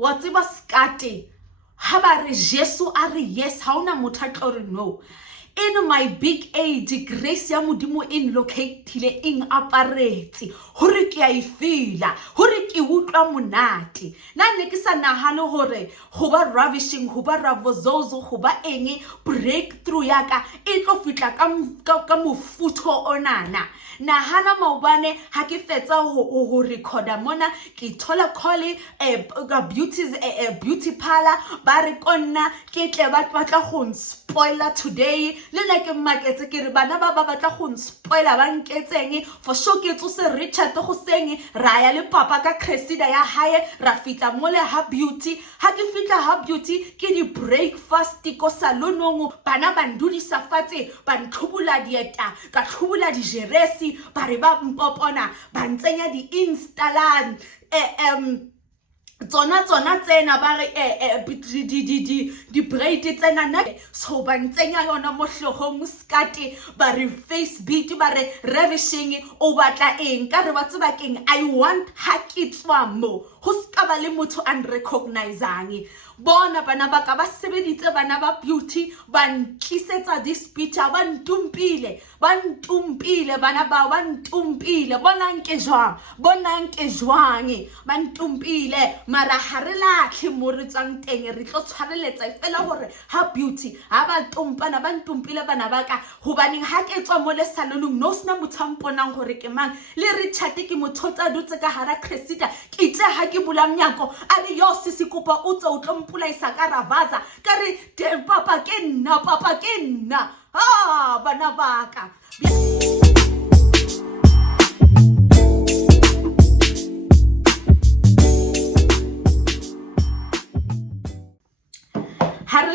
wa tseba skate ha ba re Jesu a re yes ha una motho a tlo re no. In my big age, grace ya modimo in locatile in aparetse hore ke a ifila hore ke utlwa monate na ne ke sa nahane hore go ba ravishing go ba ravozozo go ba eng breakthrough yaka e tlo fitla ka mofutho onana nahana maobane ha ke fetsa ho recorda mona ke thola call beauty parlor ba re konna ke tle batla go spoiler today le like market ke re bana ba batla go spoiler ba nketseng for sure ke tsose Richard go seng ra ya le papa ka Cressida ya hae ra fitla mole ha beauty ha ke fitla ha beauty ke di breakfast ko salonong bana ba ndudisa fatshe ba ntlhubula dieta ka tlhubula di jeresi ba re ba mpopona ba ntsenya di installation tsona tsena ba re di braid tsena na so ba ntsenya yona mo hlogong skate ba re face beat ba re ravishing o batla eng ka re ba tseba keng I want ha ke tswa mo ho ska ba le motho unrecognizing bona bana ba ka ba sebeditse bana ba beauty ba ntlisetsa this picture ba ntumpile bana ba ntumpile bona nke jwang ba ntumpile mara ha re lahle mo re tsang teng re tlo tshwareletsa fela hore ha beauty ha ba tumpana ba ntumpile bana ba ka hobaneng ha ke tswa mo le salonong no sna mothamponang hore ke mang le Richard ke mothotsa dutse ka hara Cressida ke tse ha ke bula mnyako a re yo sisi kopa o tlo mpulaisa ka ravaza ka re papa ke nna bana ba ka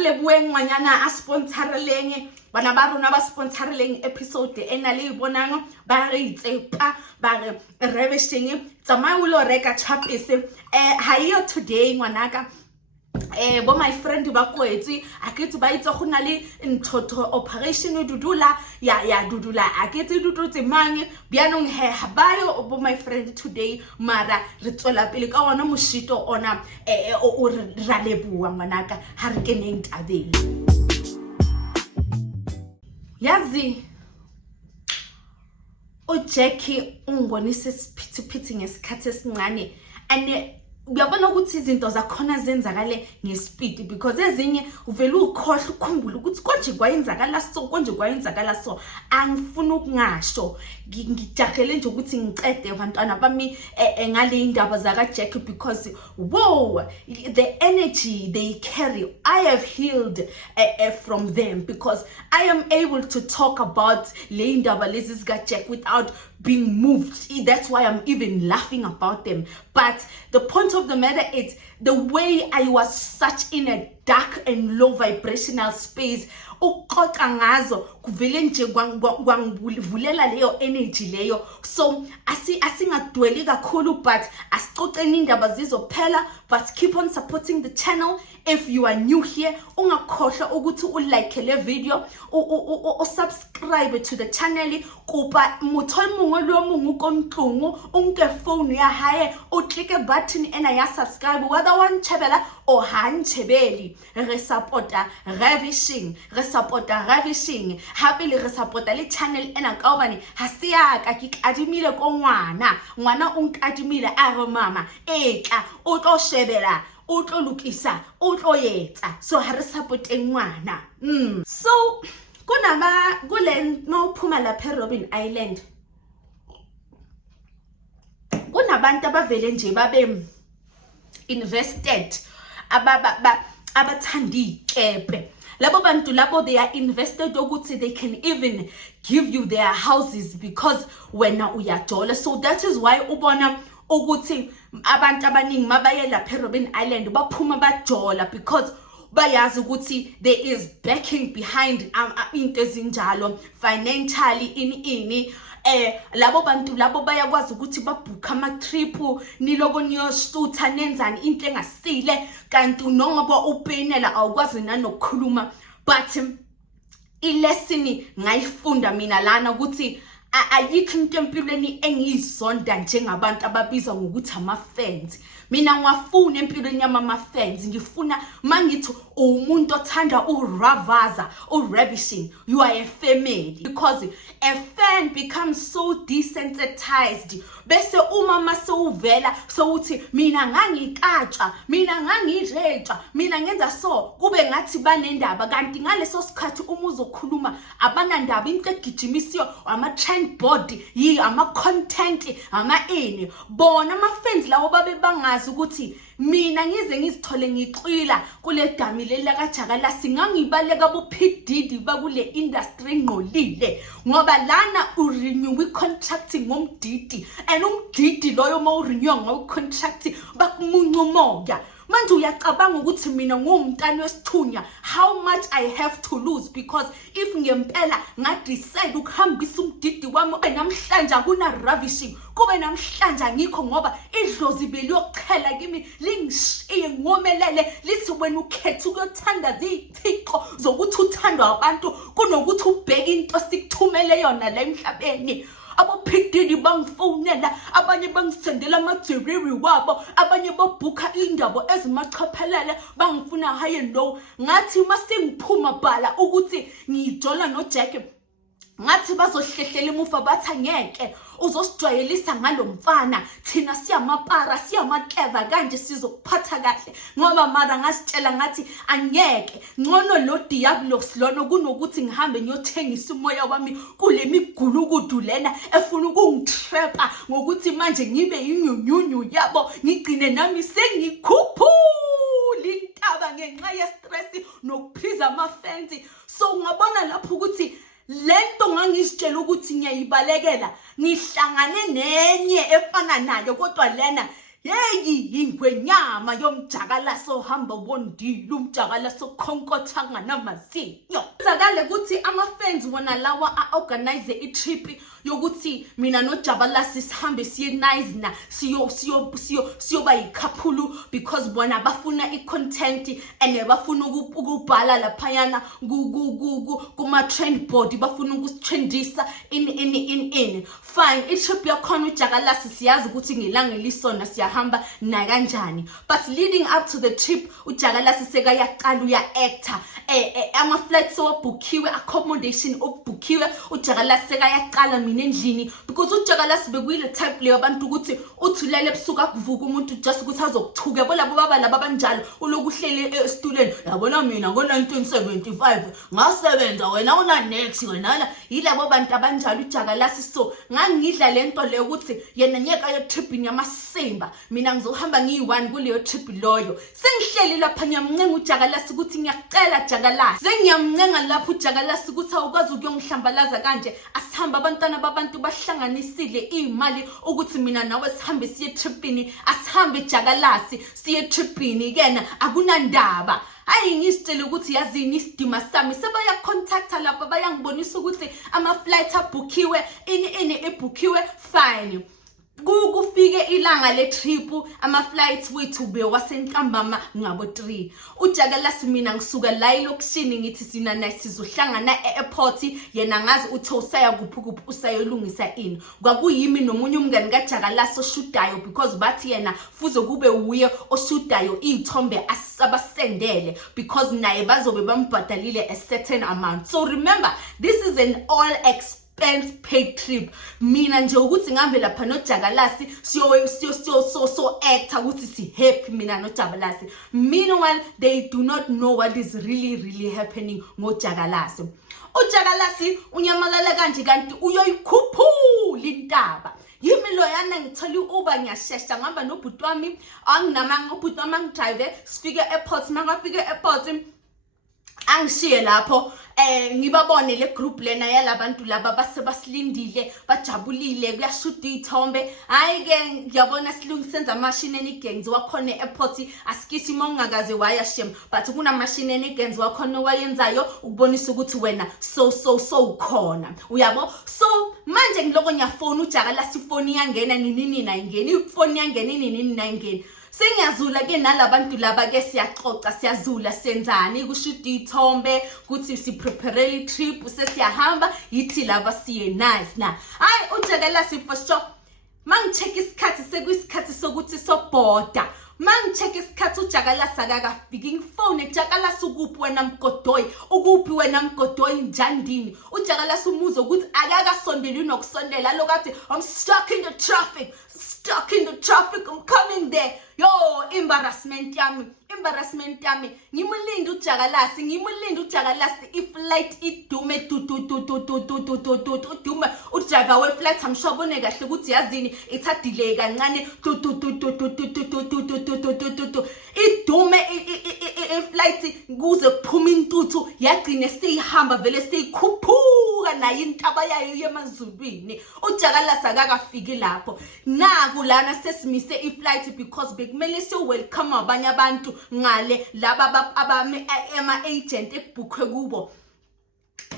le bueng ngwanyana a sponsoreleng bana ba rona ba sponsoreleng episode ena le bonang ba re itsepa ba re ravishing tsamaya o lo reka chapese ha yo today ngwanaka bo my friend ba kwetse a ketse ba itse go na le nthoto operation dudula ya dudula a ketse dudutse mang bianong ha bayo bo my friend today mara re tsola pele ka ona moshito ona o ra lebua ngwanaka ha re keneng tabeng yazi o Jackie ungibonise siphithiphithi ngesikhathi esincane ane uyabona ukuthi izinto zakhona zenzakale ngespeed because ezinye uvela ukhohle ukukhumbula ukuthi konje kwayenzakala so angifuna ukungasho ngijahele nje ukuthi ngicede abantwana bami ngale indaba zaka Jack because whoa the energy they carry I have healed from them because I am able to talk about le indaba lezi zika Jack without being moved. That's why I'm even laughing about them. But the point of the matter is the way I was such in a dark and low vibrational space uqoqa ngazo kuvele nje kwangivulela leyo energy leyo so asingadweli kakhulu but asixoxeni indaba zizophela but keep on supporting the channel. If you are new here ungakhohlwa ukuthi ulike le video subscribe to the channel kupa muthol mongwe lo mongwe kontlungu unke phone ya hae o click a button ena ya subscribe whether one chebela o hanchebeli re supporta ravishing happy le supporta le channel ena ka obane ha se ya ka ke kadimile ko ngwana o nkadimile a re mama etla o tlo shebela o tlo lukisa o tlo yetsa so ha re supporteng ngwana so kunaba kule no phuma lapha Robben Island kunabantu abavele nje babe invested abathanda ikepe labo bantu labo they are invested ukuthi they can even give you their houses because wena uyajola so that is why ubona ukuthi abantu abaningi mabaye lapha Robben Island baphuma bajola because bayazi ukuthi there is backing behind into ezinjalo financially ini labo bantu labo bayakwazi ukuthi babhuka ama trip niloko niyostutha nenzani into engasile kanti nongoba upenela awukwazi nanokukhuluma but ilesson ngayifunda mina lana ukuthi ayikho into empilweni engizonda njengabantu ababizwa ngokuthi ama fans mina ngiwafuna empilweni yami ama-fans. Ngifuna mangithi umuntu othanda uravaza, ravishing, you are a family, because a fan becomes so desensitized. Bese uma mase uvela so uthi mina ngangikatshwa, mina ngangirejwa, mina ngenza so, kube ngathi banendaba. Kanti ngaleso sikhathi uma uzokhuluma abanandaba, into egijimisiyo ama-trend board, ama-content, ama-ini. Bona ama-fans lawo babe bangazi ukuthi mina ngize ngizithole ngixwila kule gami leli lakaJakalasi, ngangibaleka bo-P Diddy bakule industry ngqolile, ngoba lana urenew i-contract ngomdidi, and umdidi loyo ma urenew ngokho-contract bakumunca umoya. Manje uyacabanga ukuthi mina ngumntana wesithunya, how much I have to lose, because if ngempela ngadecide ukuhambisa umdidi wami namhlanje kuna ravishing, kube namhlanje ngikho ngoba idlozi beliyochela kimi lingishiye ngomelele lithi wena ukhetha ukuyothanda izithixo zokuthi uthandwa abantu kunokuthi ubheke into sikuthumele yona la emhlabeni. Abo-P Diddy bangifonela, abanye bangisendela amajewelry wabo, abanye babhuka indaba ezimachaphelele bangifuna high and low. Ngathi masengiphuma bhala ukuthi ngijola noJack, ngathi bazohlehlela imufa bathi ngeke uzosijwayelisa ngalomfana, thina siyamapara siyamakleva kanje sizokuphatha kahle, ngoba mara ngasitshela ngathi angeke ngcono lo Diablos lono kunokuthi ngihambe ngiyothengisa umoya wami kule migulukudu lena efuna ukungitrapa ngokuthi manje ngibe inyunyunyu yabo, ngigcine nami sengikhuphula intaba ngenxa ye-stress nokuphiza ama-fans. So ngabona lapho ukuthi lento ngangizitshela ukuthi ngiyayibalekela, ngihlangane nenye efana nayo, kodwa lena yeyi ingwenyama yomJakalasi ohamba wondile, umJakalasi okhonkotha nganamazinyo. Kuzakale ukuthi ama-fans wona lawa a-organize i-trip yokuthi mina noJabalasi sihambe siye nice na siyoba yikhaphulu, because bona bafuna i-content and bafuna ukubhala laphayana kuma-trend board, bafuna ukutrendisa in. Fine, i-trip yakhona uJakalasi siyazi ukuthi ngelanga lisona siyahamba na kanjani, but leading up to the trip uJakalasi sekayaqala uya-actor, ama-flights obhukiwe, accommodation obhukiwe, uJakalasi sekayaqala mina endlini, because uJakalasi bekuyile type leyo abantu ukuthi uthulele ebusuku akuvuka umuntu just ukuthi azokuthuka. Yabo labo baba laba banjalo ulokuhlele esituleni, yabona mina ngo-1975 ngasebenza, wena una next, wena yilabo bantu abanjalo uJakalasi. So ngangidla lento leyo ukuthi yena nyeka yo tripini yamasimba, mina ngizohamba ngiyi-1 kuleyo trip loyo. Sengihleli lapha ngiyamncenga uJakalasi ukuthi ngiyacela Jakalasi, sengiyamncenga lapho uJakalasi ukuthi awukwazi ukuyongihlambalaza kanje, asihamba abantwana babantu bahlanganisile imali ukuthi mina nawe sihambe siye tripini, asihambe Jakalasi siye tripini kena akunandaba. Hayi ngisitshela ukuthi yazini isidima sami sebayacontacta lapha bayangibonisa ukuthi ama-flight abhukiwe, ini ebhukiwe. Fine, kufike ilanga le trip, ama-flights wethu bewasentambama ngabo 3. uJakalasi mina ngisuka la elokishini ngithi sina naye sizohlangana e-airport, yena ngazi uthi usaya kuphi usayolungisa ini. Kwakuyimi nomunye umngane kaJakalasi oshudayo, because bathi yena fuze kube uye oshudayo iy'thombe abasendele, because naye bazobe bambhadalile a certain amount. So remember, this is an all expense paid trip. Mina nje ukuthi ngihambe lapha noJakalasi so actor ukuthi si happy mina noJakalasi. Meanwhile they do not know what is really happening ngoJakalasi. uJakalasi unyamalala kanje kanti uyoyikhuphula intaba. Yimi loyana ngitholi uba ngiyashesha ngihamba nobhuti wami, anginamanga ubhuti wami angidrive sifike airport. Mangafike airport angishiye lapho ngibabone le group lena yalabantu laba basilindile bajabulile kuyashuda izithombe. Hayi ke ngiyabona silungisenza amashini enigenzi wakhona airport, asikithi mongakaze waya shem, but kuna mashini enigenzi wakhona wayenzayo ukubonisa ukuthi wena so ukhona, uyabo. So manje ngiloko ngiyafona uJakalasi, ifoni iyangena nini ayingeni, ifoni iyangena nini ayingeni. Sengiyazula ke nalabantu laba ke siyaxoxa, siyazula senzani kushuda izithombe ukuthi si prepare i trip sesiyahamba yithi laba siye nice na. Hayi uJakalasi for sure Mangicheck isikhathi sekuyisikhathi sokuthi sobhoda. Mangicheck isikhathi uJakalasi akakafiki ngifone uJakalasi ukuphi wena Mgodoyi ukuphi wena Mgodoyi njandini uJakalasi umuzo ukuthi akakasondeli nokusondela lokathi I'm stuck in the traffic I'm coming there yo embarrassment yami ngimulinde uJakalasi iflight idume dume udriver weflight amshobone kahle ukuthi yazini itha delay kancane idume iflight kuze kuphuma intuthu yagcine seyihamba vele seyikhuphuka nayo intaba yayo yemazulwini uJakalasi akakafiki lapho naku lana sesimise iflight because bekumele so welcome abanye abantu ngale laba abame ama agent ekubukhwe kubo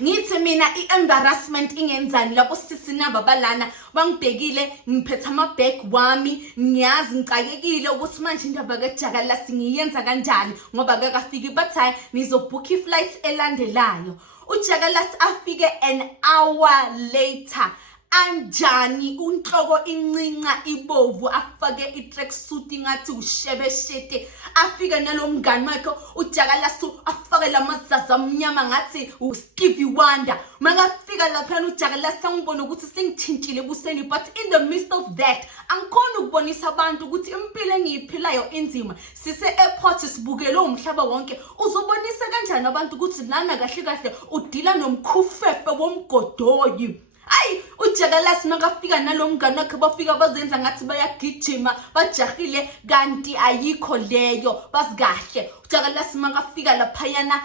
ngithi mina i-embarrassment ingenzani lapho sisi namba balana bangibhekile ngiphethe ama-bag wami ngiyazi ngicakekile ukuthi manje indaba kaJakalasi ngiyenza kanjani ngoba akakafiki bathi hayi nizobhukha iflight elandelayo uJakalasi afike an hour later anjani unhloko incinca ibovu afake i-tracksuit ngathi ushebeshete afika nalomngani wakhe uJakalasi afake lamazaza amnyama ngathi uStevie Wonder makafika lapha uJakalasi angibona ukuthi sengithintshile ebusweni but in the midst of that angikhona ukubonisa abantu ukuthi impilo engiyiphilayo inzima sise airport sibukele umhlaba wonke uzobonisa kanjani abantu ukuthi lana kahle udila nomkhufefe womgodoyi Ay uJakalasi makafika nalomngani wakhe bafika bazenza ngathi bayagijima bajahile kanti ayikho leyo basikahle uJakalasi makafika lapha yana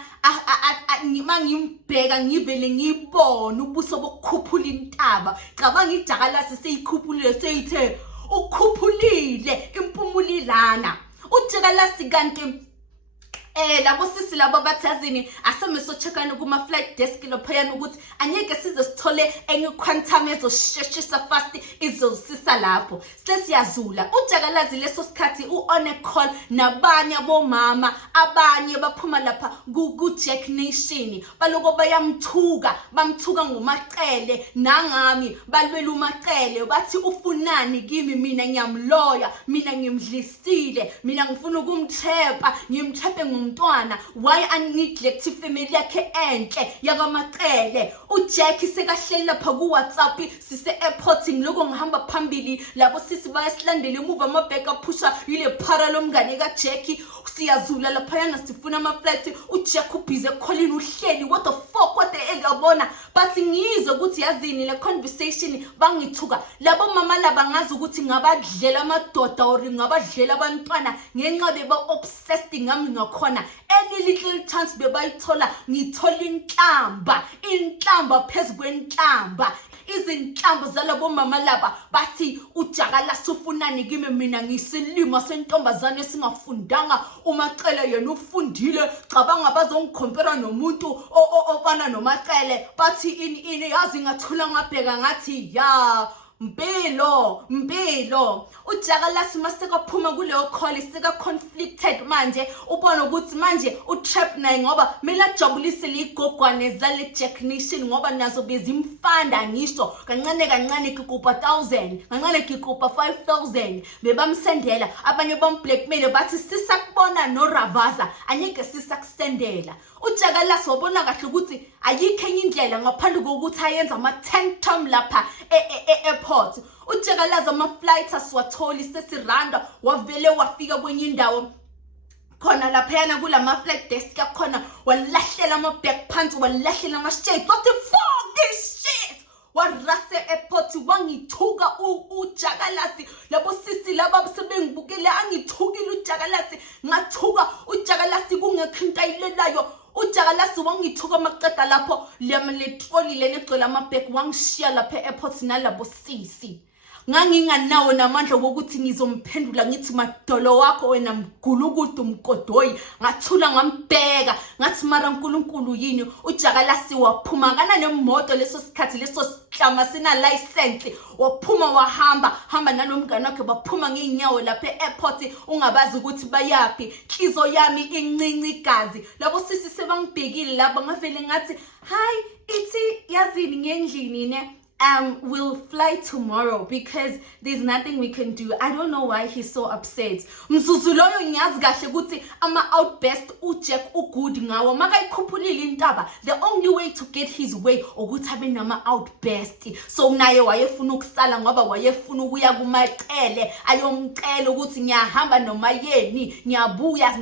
mangimbheka ngivele ngibona ubuso bokukhuphula intaba cabanga iJakalasi seyikhuphulile seyithe ukhuphulile impumulilana uJakalasi kanti labo sisi labo bathazini asemeso checkana kuma flight desk lophayana ukuthi anyeke size sithole enye quantum ezosheshisa fast izosisa lapho sesiyazula uJakalasi leso sikhathi on a call nabanye abomama abanye baphuma lapha ku Jack Nation baloko bayamthuka bamthuka ngomaqele nangami balwela umaqele bathi ufunani kimi mina ngiyamloya mina ngimdlisile mina ngifuna ukumthepa ngimthepe umntwana why uneglect family yakhe enhle yakamaqele uJack sekahleli lapha ku WhatsApp sise airporting lokho ngihamba phambili labo sisi bayasilandela emuva amabheka aphusha yile phara lomngane kaJack siyazula lapha yana sifuna ama flight uJack ubhize calling uhleli what the fuck what the engabona but ngizwe ukuthi yazini le conversation bangithuka labo mama laba ngazi ukuthi ngabadlela amadoda or ngabadlela abantwana ngenxa beba obsessed ngami ngakhona any little chance bebayithola ngithola inhlamba phezukwenhlamba izinhlambo zalabo mama laba bathi uJakalasi ufunani kimi mina ngisilima sentombazane esingafundanga umaqele yena ufundile cabanga bazongikompara nomuntu ofana nomaqele bathi ini yazi ngathula ngabheka ngathi ya mpilo uJakalasi masekaphuma kuleyo call iseka conflicted manje ubona ukuthi manje utrap naye ngoba mela jabulise ligogwane zale Jack Nation ngoba nazo bezimfanda ngisho kancane kikupa 1000 kancane kikupa 5000 bebamsendela abanye bamblackmail bathi sisakubona no Ravaza anyeke sisakusendela uJakalasi wabona kahle ukuthi ayikho enye indlela ngaphandle kokuthi ayenza ama 10 time lapha airport uJakalasi ama flights asiwatholi sesiranda wavele wafika kwenye indawo khona lapha yana kulama flight desk yakhona walahlela ama bag pants walahlela ama shades what the fuck this shit warase airport wangithuka uJakalasi labo sisi laba sebengibukele angithukile uJakalasi ngathuka uJakalasi kungekho into ayilelayo uJakalasi wangithuka maqeda lapho le trolley lenegcwele amabhek wangishiya lapha airport nalabo sisi nganginganawo namandla wokuthi ngizomphendula ngithi madolo wakho wena mgulukudu mgodoyi ngathula ngambheka ngathi mara uNkulunkulu yini uJakalasi waphuma kana nemoto leso sikhathi leso sihlama sina license waphuma hamba nalomngane wakhe baphuma ngeenyawo lapha airport ungabazi ukuthi bayapi inhliziyo yami incinci igazi labo sisi sebangibhekile laba ngavele ngathi hi ithi yazini ngendlini ne we'll fly tomorrow because there's nothing we can do. I don't know why he's so upset. Mzuzu loyo ngiyazi kahle ukuthi ama-outburst uJack ugood ngawo makayikhuphulile intaba. The only way to get his way ukuthi abe nama-outburst. So naye wayefuna ukusala ngoba wayefuna ukuya kumacele ayomcela ukuthi ngiyahamba noma yeni ngiyabuya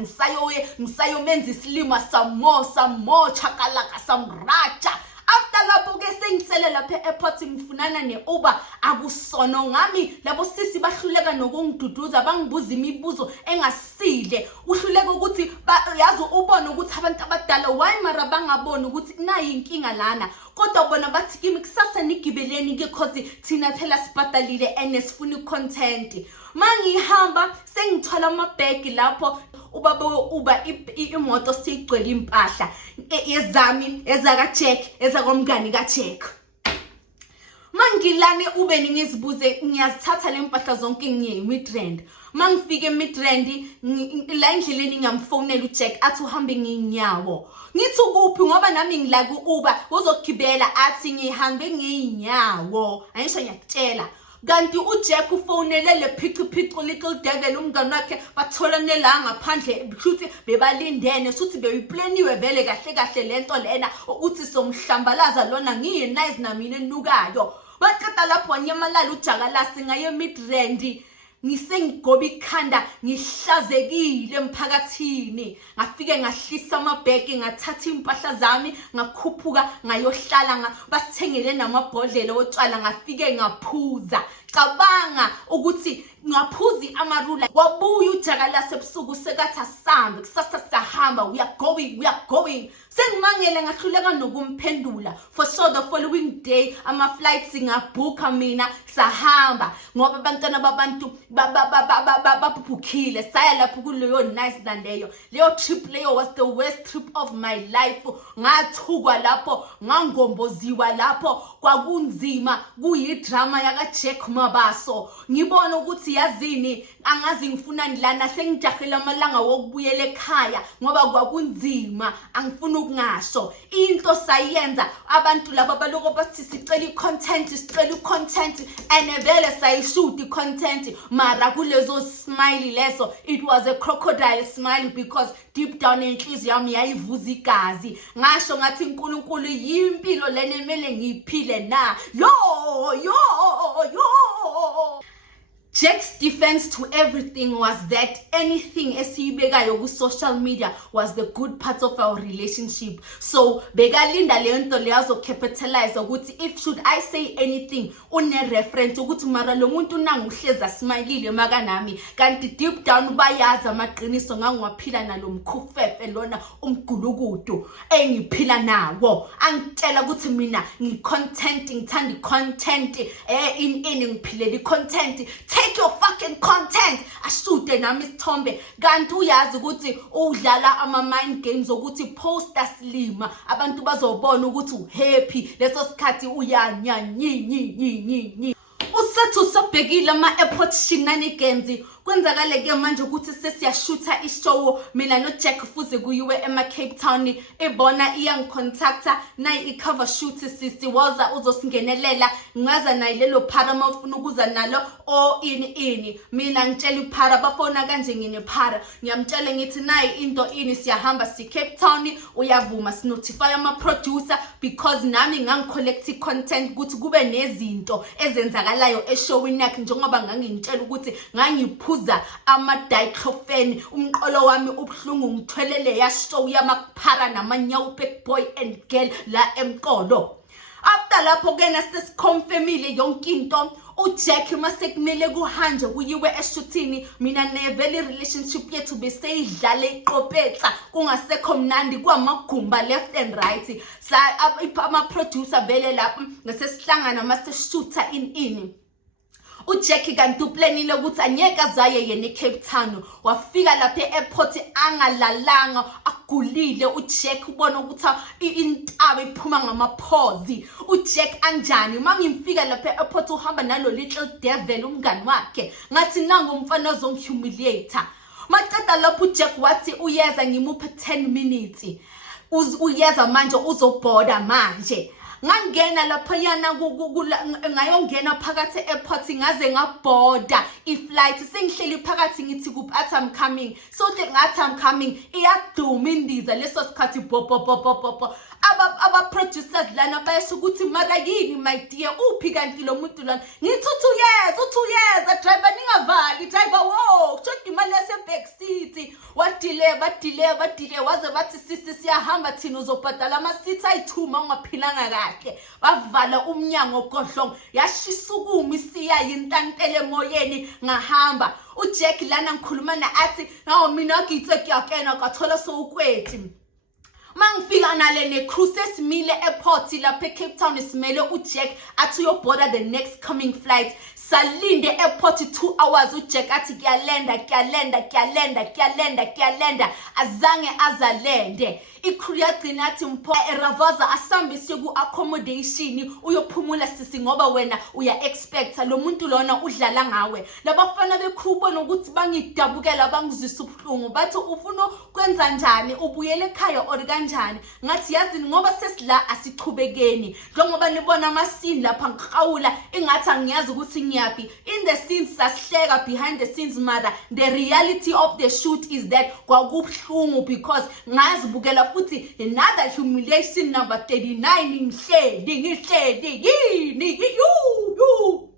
ngisayomenza isilima samo chakalaka samraja. After lapho ke sengisele lapha e-airport ngifunana ne-Uber akusono ngami labo sisi bahluleka nokungiduduza bangibuza imibuzo engasile uhluleka ukuthi yazi ubone ukuthi abantu abadala why mara bangaboni ukuthi nayi inkinga lana kodwa bona bathi kimi kusasa nigibeleni because thina phela sibhadalile and sifuna content mangihamba sengithola amabhegi lapho ubaba uba imoto sigcwele impahla ezami ezakaJack ezakomngani kaJack mangilane ube ningizibuze ngiyazithatha lempahla zonke ngiye eMidrand mangifike eMidrand la endleleni ngamfonela uJack athi uhambe nginyawo ngithi kuphi ngoba nami ngila ku-Uber uzogibela athi ngihambe nginyawo ayisho ngiyakutshela kanti uJack ufonele le phiqiphiqo little devil umngani wakhe batholane la ngaphandle futhi bebalindene futhi beyiplaniwe vele kahle lento lena ukuthi somhlambalaza lona ngiyinice namina enukayo baqeda lapho wanyamalala uJakalasi ngaye eMidrand ngisengigoba ikhanda ngihlazekile emphakathini ngafike ngahlisa amabheki ngathatha impahla zami ngakhuphuka ngayohlala basithengele namabhodlela otshwala ngafike ngaphuza cabanga ukuthi ngaphuzi amarula wabuya uJakalasi ebusuku sekathi asambe kusasa sahamba we are going sengimangele ngahluleka nokumphendula for sure the following day ama flights ngabooka mina sahamba ngoba abantwana babantu babhukhile saya lapho kuleyo nice landeyo leyo trip leyo was the worst trip of my life ngathukwa lapho ngangomboziwa lapho kwakunzima kuyidrama yakaJack Mabaso ngibona ukuthi yazini angazi ngifunani lana sengijahela amalanga wokubuyela ekhaya ngoba kwakunzima angifuna ukungasho into sayenza abantu laba baloko bathi sicela i-content and vele sayishoot i-content mara kulezo smile lezo it was a crocodile smile because deep down enhliziyo yami yayivuza igazi ngasho ngathi uNkulunkulu yimpilo lena emele ngiphile na yo Jack's defense to everything was that anything esiyibekayo ku social media was the good part of our relationship. So bekalinda le nto leyazo capitalize ukuthi if should I say anything une reference ukuthi mara lo muntu nanguhleza smilile maka nami kanti deep down bayazi amaqiniso ngangiwaphila nalomkhufefe lona umgulukudu engiphila nawo angitshela ukuthi mina ngithanda content ngiphilela content. Take your fucking content ashude nami isithombe kanti uyazi ukuthi udlala ama mind games ukuthi poster slima abantu bazobona ukuthi uhappy leso sikhathi uyanyanyi usethu sobhekile ama-airport shenanigans kwenzakale ke manje ukuthi sesiyashutha ishow mina noJack futhi kuyiwe ema-Cape Town ebona iyangicontacta nayi i-cover shoot sisi woza uzosingenelela ngaza nayi lelo phara mawufuna ukuza nalo ini mina ngitshela iphara bafona kanje nginephara ngiyamtshela ngithi nayi into siyahamba si-Cape Town uyavuma sinotify ama-producer because nami ngangicollect content ukuthi kube nezinto ezenzakalayo eshowini yakhe njengoba ngangingitshela ukuthi ngangiphuza ama-diclofenac umqolo wami ubuhlungu ngithwelele ya show yamaphara namanyawo big boy and girl la emqolo. After lapho ke nasesiconfirmile yonke into uJack masekumele kuhanje kuyiwe eshuthini mina nevele relationship yethu beseyidlala iqopetsa kungasekho mnandi kwamagumba left and right sa ama producer vele lapho ngasesihlangana maseshootha in uJack kanti uplanile ukuthi anyeka zaye yena eCape Town wafika lapha e-airport angalalanga agulile uJack ubona ukuthi intaba iphuma ngamaphozi uJack anjani mangimfika lapha e-airport uhamba nalo little devil umngani wakhe ngathi nangu umfana ozongihumiliator maqeda lapho uJack wathi uyeza ngimuphe 10 minutes uyeza manje uzobhoda manje ngangena lapha yana ngayongena phakathi e-airport ngaze ngabhoda iflight sengihleli phakathi ngithi kuphi I'm coming so ngathi I'm coming iyaduma indiza leso sikhathi bo aba producers lana bayasho ukuthi mara yini my dear uphi kanti lo muntu lana ngithi 2 years driver ningavali driver wo choki imali yase back seat delay waze bathi sisi siyahamba thina uzobhadala ama seats ayithuma ungaphilanga kahle bavala umnyango godlong yashisa ukumi siya yintantele emoyeni ngahamba uJack lana ngikhuluma na athi nawo mina ngithe kuyakena kathola so ukwethi mangifika nale ne cruise simile airport lapha eCape Town isimele uJack athi uyobhoda the next coming flight salinde airport 2 hours uJack athi kuyalenda azange azalende ikhulu yagcina athi mpho eravaza asambise ku accommodation uyophumula sisi ngoba wena uya expecta lo muntu lona udlala ngawe labafana bekhubona ukuthi bangidabukela bangizisa ubhlungu bathi ufuna kwenza njani ubuyele ekhaya or kanjani ngathi yazini ngoba sesila asichubekeni njengoba nibona amasini lapha ngiqhawula engathi angiyazi ukuthi ngiyaphi in the scenes sasihleka behind the scenes mother the reality of the shoot is that kwakubhlungu because ngazibukela futhi another humiliation number 39 ngihleli yini you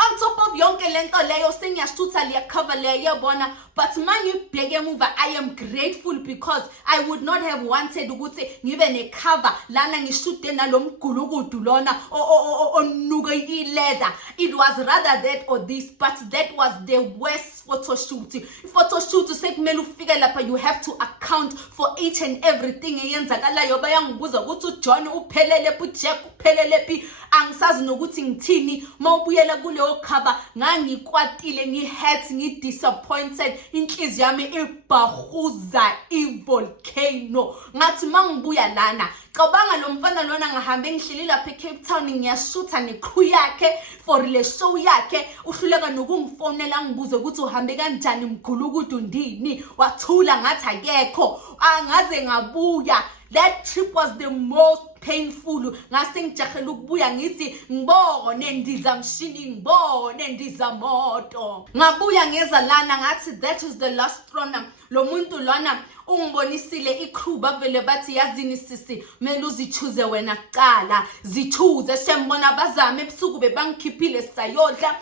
on top of yonke lento leyo sengiyashutha liya cover leyo yabona but mangibheke emuva I am grateful because I would not have wanted ukuthi ngibe ne cover lana ngishude nalomgulukudu lona onuke ileather it was rather that or this but that was the worst photo shoot sekumele ufike lapha you have to account for each and everything eyenzakalayo bayangibuza ukuthi uJohn uphelele uJack uphelele phi angisazi nokuthi ngithini mawubuyela kuleyo cover ngangikwatile ngihurt ngidisappointed inhliziyo yami ibhahuza ivolcano ngathi mangibuya lana cabanga lo mfana lona ngahambe ngihleli lapha eCape Town ngiyashutha necrew yakhe for le show yakhe uhluleka nokungifonela ngibuze ukuthi uhambe kanjani mgulukudu ndini wathula ngathi akekho angaze ngabuya that trip was the most painful ngase ngijahela ukubuya ngithi ngibone ndiza mshini ngibone ndiza moto ngabuya ngeza lana ngathi that is the last runner lo muntu lona ungibonisile icrew bavele bathi yazini sisi mele uzichuze wena kuqala zichuze sembona bazame ebusuku bebangikhiphile sayodla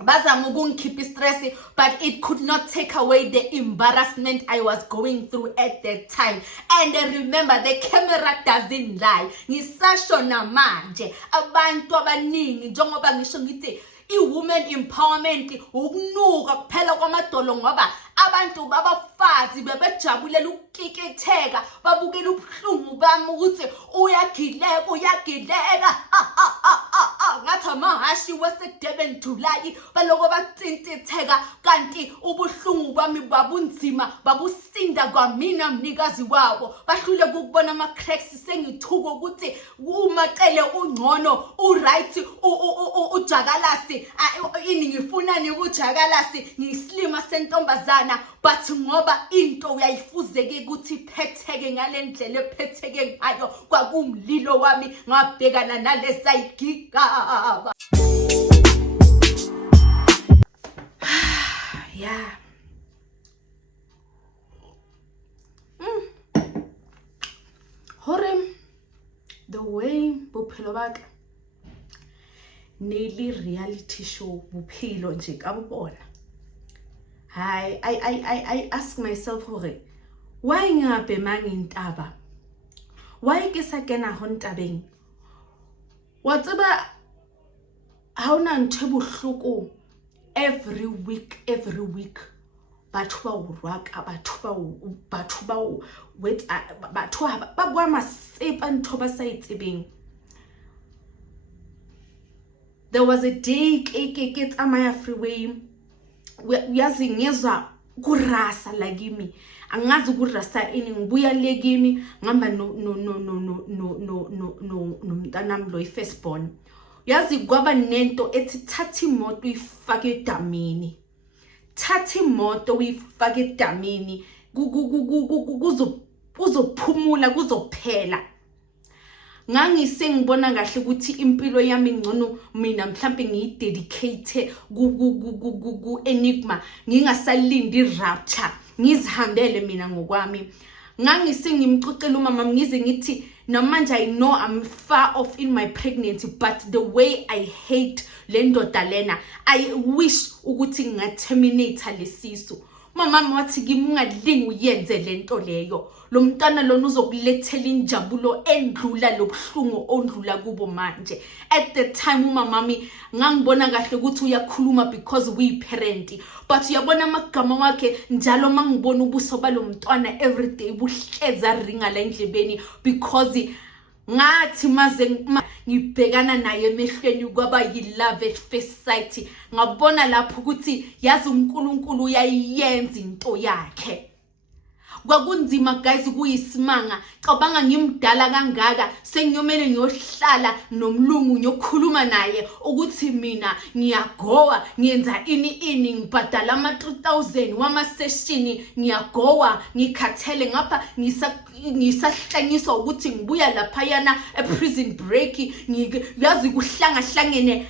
bazama ukungikhipha stress but it could not take away the embarrassment I was going through at that time and remember the camera doesn't lie ngisasho namanje abantu abaningi njengoba ngisho ngithi i-woman empowerment ukunuka kuphela kwamadolo ngoba abantu babafazi bebejabulela ukukikitheka babukela ubhlungu bami ukuthi uyagileka ngathi amahashi waseDurban July baloko batsintitheka kanti ubuhlungu bami babunzima babusinda kwamina mnikazi wabo bahlule ukubona ama cracks sengithuka ukuthi umaqele ungcono uright ujakalasi ini ngifunani ukujakalasi ngislima sentombazana but ngoba into uyayifuzeke ukuthi iphetheke ngalendlela ephetheke ngayo kwakumlilo wami ngabhekana nalesa igigaba yeah hore the way bophelo baka nearly reality show bophelo nje kabubona I ask myself hore why ngabhemanga intaba why ke sa kena ho ntabeng wa tseba ha ona ntwe bohloko every week batho ba urwaka batho ba wet batho ba bua masepa ntho ba sa itsebeng. There was a day ke tsamaya freeway uyazi ngezwa kurasa la kimi angazi kurasa ini ngibuya le kimi ngihamba no mntanami lo ifirstborn uyazi kwaba nento ethi thatha imoto uyifake edamini kuzophumula kuzophela ngangisengibona kahle ukuthi impilo yami ngcono mina mhlambe ngiyidedicate ku Enigma ngingasalindi irapture ngizihambele mina ngokwami. Ngangisengimcucela umama ngize ngithi namanje I know I'm far off in my pregnancy, but the way I hate le ndoda lena, I wish ukuthi ngingaterminate lesisu. Mama wathi kimi ungalingi uyenze lento leyo, lo mntana lona uzokulethela injabulo endlula lobuhlungu ondlula kubo manje. At the time umamami ngangibona kahle ukuthi uyakhuluma because we parent, but uyabona amagama wakhe njalo mangibona ubuso balo mntwana everyday buhleza ringa la endlebeni, because ngathi maze ngibhekana naye emehlweni kwaba yilove at first sight. Ngabona lapho ukuthi yazi uNkulunkulu uyayenza into yakhe. Kwakunzima guys, kuyisimanga. Cabanga ngimdala kangaka sengiyomele ngiyohlala nomlungu ngiyokhuluma naye ukuthi mina ngiyagowa ngiyenza ini ngibhadala ama 3000 wama session, ngiyagowa ngikhathele ngapha ngisahlanyiswa ukuthi ngibuya lapha yana a prison break, yazi kuhlangahlangene.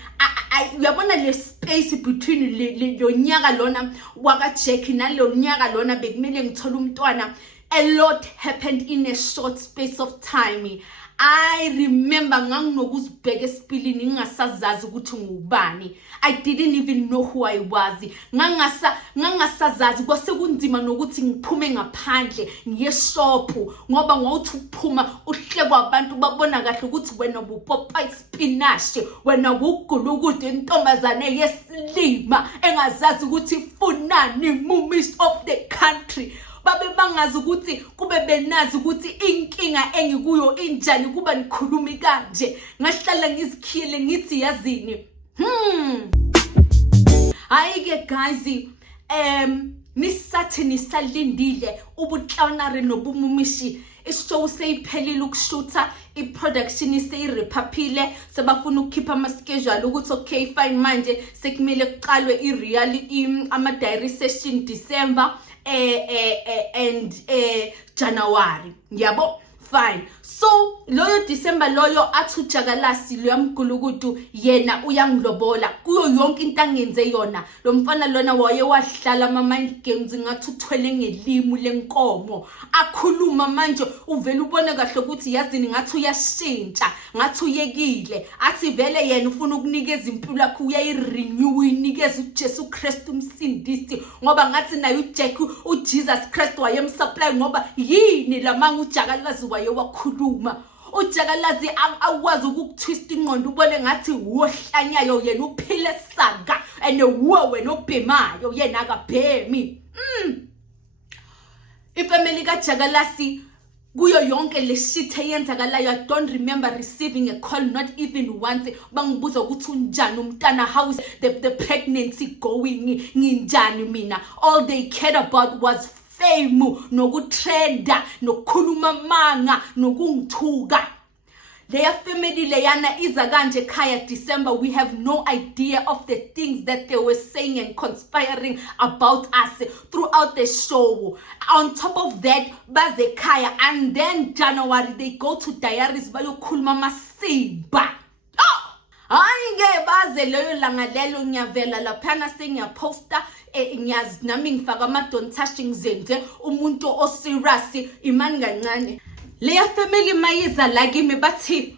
Uyabona le space between lo nyaka lona waka Jack nalo nyaka lona bekumele ngithola umntwana. A lot happened in a short space of time. I remember nganginokuzibheka esipilini ngingasazazi ukuthi ngubani. I didn't even know who I was. Ngangasazazi kwase kunzima nokuthi ngiphume ngaphandle ngiye shop ngoba ngawuthi ukuphuma uhlekwa abantu babona kahle ukuthi wena ubupopa spinach, wena ugulukude intombazane yesilima engazazi ukuthi ifunani mummies of the country. Babe bangazi ukuthi kube benazi ukuthi inkinga engikuyo injani kuba nikhulumi kanje. Ngahlala ngizikhiyele ngithi yazini ayike guys, nisathi nisalindile ubutlawnare nobumumishi ishow seyiphelile ukushootha, iproduction iseyirephaphile, sebafuna ukukhipha ama schedule ukuthi okay fine manje sekumele kuqalwe ireal ama diary session December and January. Yabo fine. So loyo December loyo athi uJakalasi lo yamgulukudu yena uyangilobola kuyo yonke into angenze yona. Lo mfana lona waye wahlala ama mind games ngathi uthwele ngelimi lenkomo, akhuluma manje uvela ubone kahle ukuthi yazini ngathi uyashintsha, ngathi uyekile, athi vele yena ufuna ukunikeza impilo yakhe uyayirenew uyinikeza uJesu Kristu umsindisi, ngoba ngathi naye uJack uJesus Christ wayemsupply, ngoba yini lamanga uJakalasi waye wakhuluma. uJakalasi akwazi ukukutwist ingqondo ubone ngathi wohlanyayo yena uphile saga and wena obhemayo yena akabhemi. Ifamily kaJakalasi kuyo yonke le shit eyenzakalayo, I don't remember receiving a call not even once bangibuza ukuthi unjani umntana, how is the pregnancy going, nginjani mina. All they cared about was fame, nokutrenda, nokukhuluma manga, nokungithuka. Their family leyana iza kanje khaya December, we have no idea of the things that they were saying and conspiring about us throughout the show. On top of that, baze khaya, and then January they go to diaries bayokhuluma masimba. Ayinge baze leyo langa lelo ngiyavela laphana sengiyaposta ngiyazi nami ngifaka ama don't touching zenze umuntu oserious imani kancane. Leya family mayiza la kimi bathi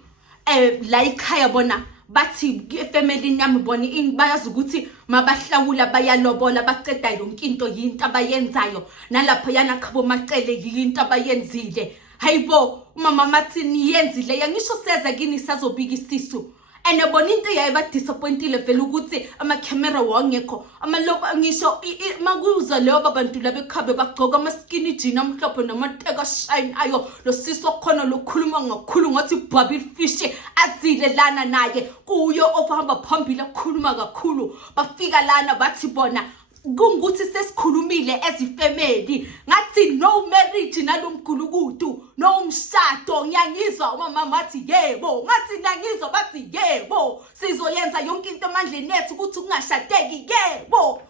la ikhaya bona bathi family yami bona bayazi ukuthi mabahlawula bayalobola baqeda yonke into yinto abayenzayo, nalapho yana khabo maqele yinto abayenzile. Hayibo umama mathi niyenzile yangisho seza kini sazobika isisu. And bona into yayiba disappointile vele ukuthi ama camera wangekho, amalobo ngisho makuza leyo babantu labekhabe bagcoka ama skinny jeans amhlophe namateka shine ayo, lo siso khona lokhuluma ngakhulu ngathi Bobby Fish azile lana naye kuyo ofahamba phambili akhuluma kakhulu. Bafika lana bathi bona kungukuthi sesikhulumile ezifamily ngathi no marriage nalomgulukudu, no umshado. Ngiyangizwa umama wathi yebo, ngathi ngiyangizwa bathi yebo, sizoyenza yonke into emandleni ethu ukuthi kungashadeki yebo.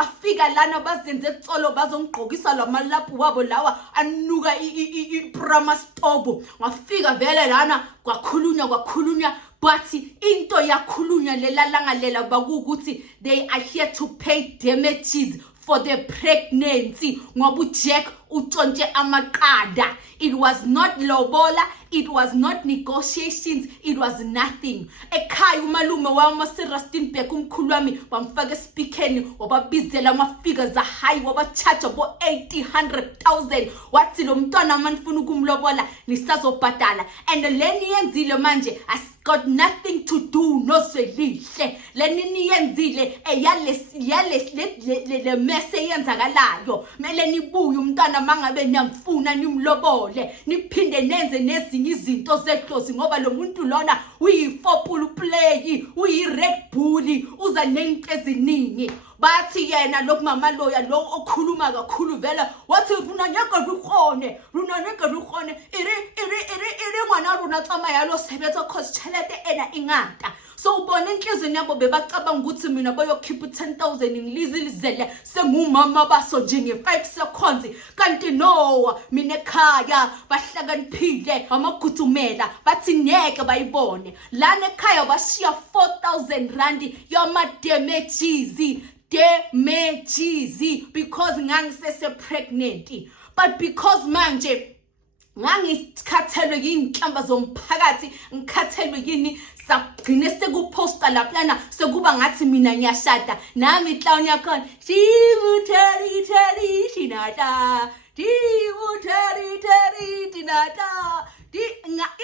bafika lana bazenze etsolo bazongqokisa lamalaphu wabo lawa anuka iprama stove ngafika vele lana kwakhulunywa but into yakhulunywa lelalanga lela bakuthi they are here to pay damages for the pregnancy ngoba uJack utshontshe amaqanda. It was not lobola, it was not negotiations, it was nothing. Ekhaya umalume wami Rustenburg umkhulu wami bamfaka espeakeni wababizela ama-figures high wabacharge bo 80,000 wathi lo mntwana manifuna ukumlobola nisazobhadala and leni yenzile manje got nothing to do noselihle leni niyenzile le messe yenzakalayo mele nibuye umntwana mangabe niyamfuna nimlobole niphinde nenze nezinye izinto zedlozi ngoba lo muntu lona uyi-football play uyi-Red Bull uza nento eziningi bathi yena lokumama loya lo okhuluma kakhulu vela wathi runanyeka rukhone iri ngwana runa tsama yalo sebetsa cause chelete ena ingata so ubona inhlizweni yabo bebacabanga ukuthi mina bayokhipha 10,000 ngilizilizele sengumama baso nje nge5 seconds kanti no mina ekhaya bahlakaniphile amagutsumela bathi ngeke bayibone lana ekhaya bashiya 4,000 rand yoma damages because ngangisese pregnant but because manje ngangikhathelwe yinhlamba zomphakathi ngikhathelwe yini sagcine sekuposta laphana sekuba ngathi mina ngiyashada nami clown yakhona tinata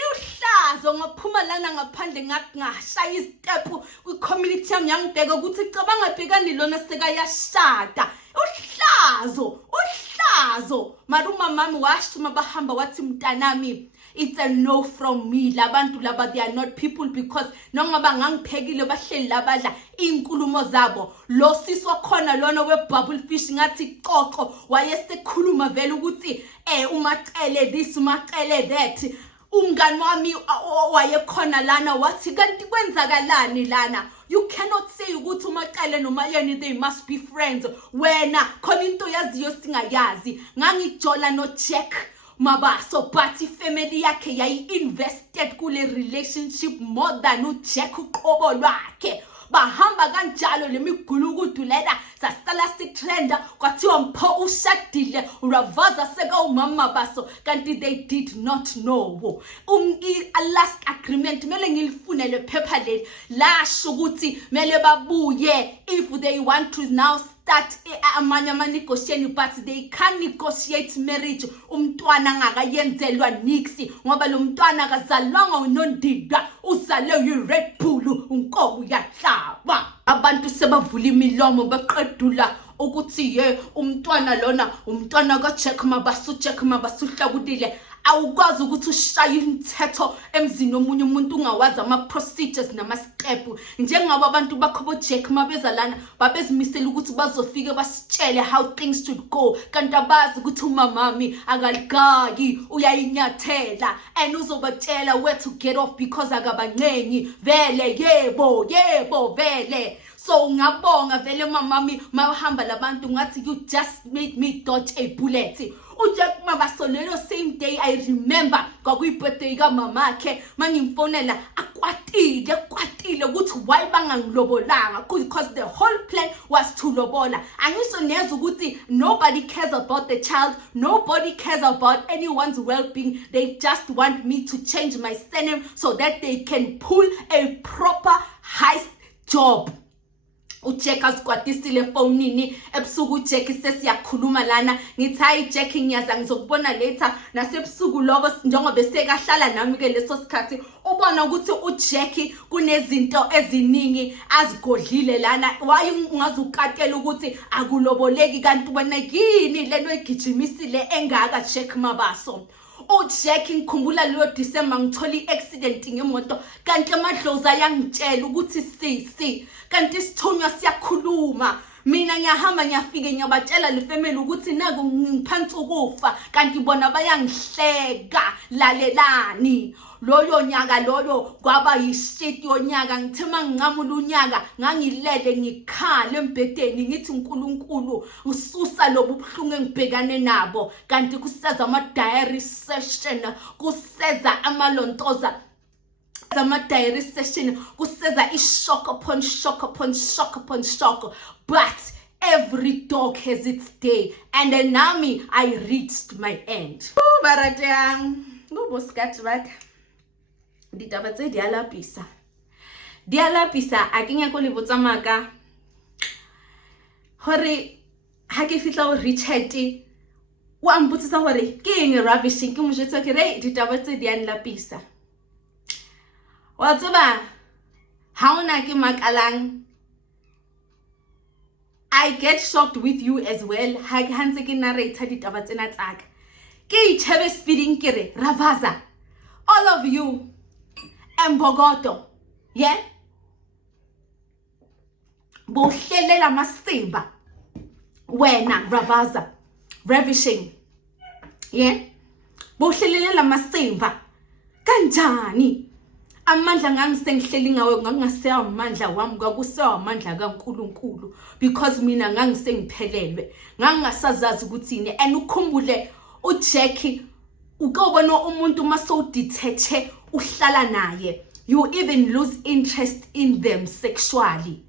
ihlazo ngaphuma lana ngaphandle ngashaya istep kwi-community yami yangibheka ukuthi cabanga bhekani lona sekayashada uhlazo maruma mami washuma bahamba wathi mntanami it's a no from me labantu laba they are not people because nongoba ngangiphekile bahleli labadla inkulumo zabo lo sisi wakhona lona we-bubble fish ngathi qoqo wayesekhuluma vele ukuthi umacele this umacele that umngani wami wayekhona lana wathi kanti kwenzakalani lana you cannot say ukuthi umacele noma yena they must be friends wena khona into yaziyo singayazi ngangijola no Jack Mabaso but family yakhe yayi-invested kule relationship more than uJack uqobo lwakhe bahamba kanjalo lemigulukudu lena sasala sitrenda kwathiwa mpho ushadile uravaza seka umama baso kanti they did not know last agreement mele ngilifunele phepha leli lasho ukuthi mele babuye if they want to now start amanye ama-negotiation but they can't negotiate marriage umntwana ngakayenzelwa niksi ngoba lo mntwana akazalwanga unondida uzale yi-Red Bull unkomo yahlaba abantu sebavula imilomo beqedula ukuthi umntwana lona umntwana kaJack Mabaso uJack Mabaso uhlakudile awukwazi ukuthi ushaye imithetho emzini omunye umuntu ungawazi ama-procedures nama-step njengoba abantu bakho boJack mabeza lana babezimisela ukuthi bazofike basitshele how things should go kanti abazi ukuthi umamami akaligayi uyayinyathela and uzobatshela where to get off because akabancengi vele yebo vele so ngabonga vele mamami mahamba labantu ngathi you just made me dodge a bullet uJack Mabaso lelo same day I remember kwakuyibirthday kaMamakhe mangimfonela akwatile ukuthi why bangangilobolanga because the whole plan was to lobola angisho neza ukuthi nobody cares about the child, nobody cares about anyone's well-being, they just want me to change my surname so that they can pull a proper heist job. uJack asikwatisile efonini ebusuku uJack sesiyakhuluma lana ngithi hayi Jack ngiyaza ngizokubona later nasebusuku lobo njengoba sekahlala nami ke leso sikhathi ubona ukuthi uJack kunezinto eziningi azigodlile lana waye ungazukatela ukuthi akuloboleki kanti wena yini lento egijimisile engaka Jack Mabaso uJack ngikhumbula leyo December ngithola i-accident ngemoto kanti amadlozi ayangitshela ukuthi sisi kanti isithunywa siyakhuluma mina ngiyahamba ngiyafike ngiyabatshela le family ukuthi naku ngiphansi ukufa kanti bona bayangihleka lalelani loyo nyaka loyo kwaba yishit yonyaka ngithema ngincamula unyaka ngangilele ngikhala embedeni ngithi uNkulunkulu ususa lobu buhlungu engibhekane nabo kanti kuseza ama diary session kuseza amalontoza ama diary session kuseza ishock upon shock upon shock upon shock but every dog has its day and then nami I reached my end. Baratang ngoboskati baka ditaba tse di alapisa a kenya go le botsa maka hore ha ke fitla o Richard wa mbotsisa hore ke eng ravishing ke mo jetsa ke re ditaba tse di anlapisa wa tseba ha ona ke makalang I get shocked with you as well ha ntse ke narrate ditaba tsena tsaka ke itshebe speeding ke re Ravaza all of you Mbogoto yeah bohlelela masimba wena Ravaza ravishing yeah bohlelela masimba kanjani amandla ngangisengihleli ngawe ngangaseya amandla wami kwakusewa amandla kaNkuluNkulu because mina ngangisengiphelelwe ngangasazazi ukuthini and ukhumbule uJackie ukubona umuntu maso detach uhlala naye you even lose interest in them sexually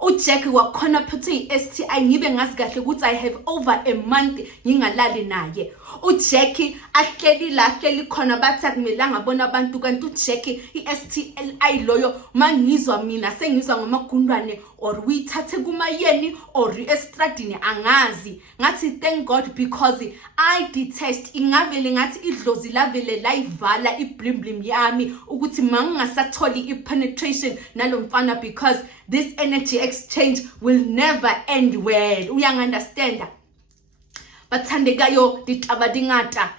uJackie wakhona phethe iSTI ngibe ngazi kahle ukuthi I have over a month ngingalali naye uJackie ahleli la hleli khona bathi akumelanga bona abantu kanti uJackie iSTLI loyo mangizwa mina sengizwa ngamagundwane or uyithathe kumayeni or estradini angazi ngathi thank God because I detest ingavele ngathi idlozi lavele layivala iblimlim yami ukuthi mangingasatholi ipenetration nalomfana because this energy exchange will never end well uyangunderstand bathandekayo ditaba dingata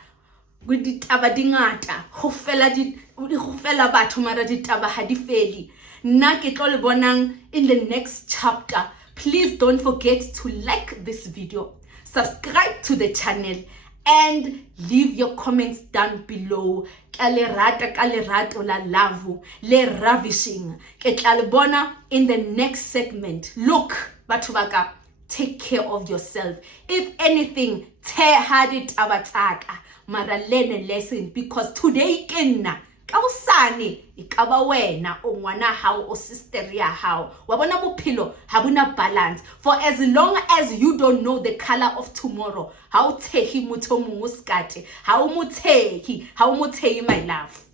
ho fela batho mara ditaba ha di feli nna ke tlo le bonang in the next chapter. Please don't forget to like this video, subscribe to the channel and leave your comments down below. Kalerato la love le ravishing ke tla le bona in the next segment. Look batho baka, take care of yourself. If anything, tear hard it abataka mara learn a lesson because today kenna kausane ikaba wena o ngwana hao o sister ya hao wabona bophelo habuna balance. For as long as you don't know the color of tomorrow, how tehi mutho mongwe skate, how mutehi my love.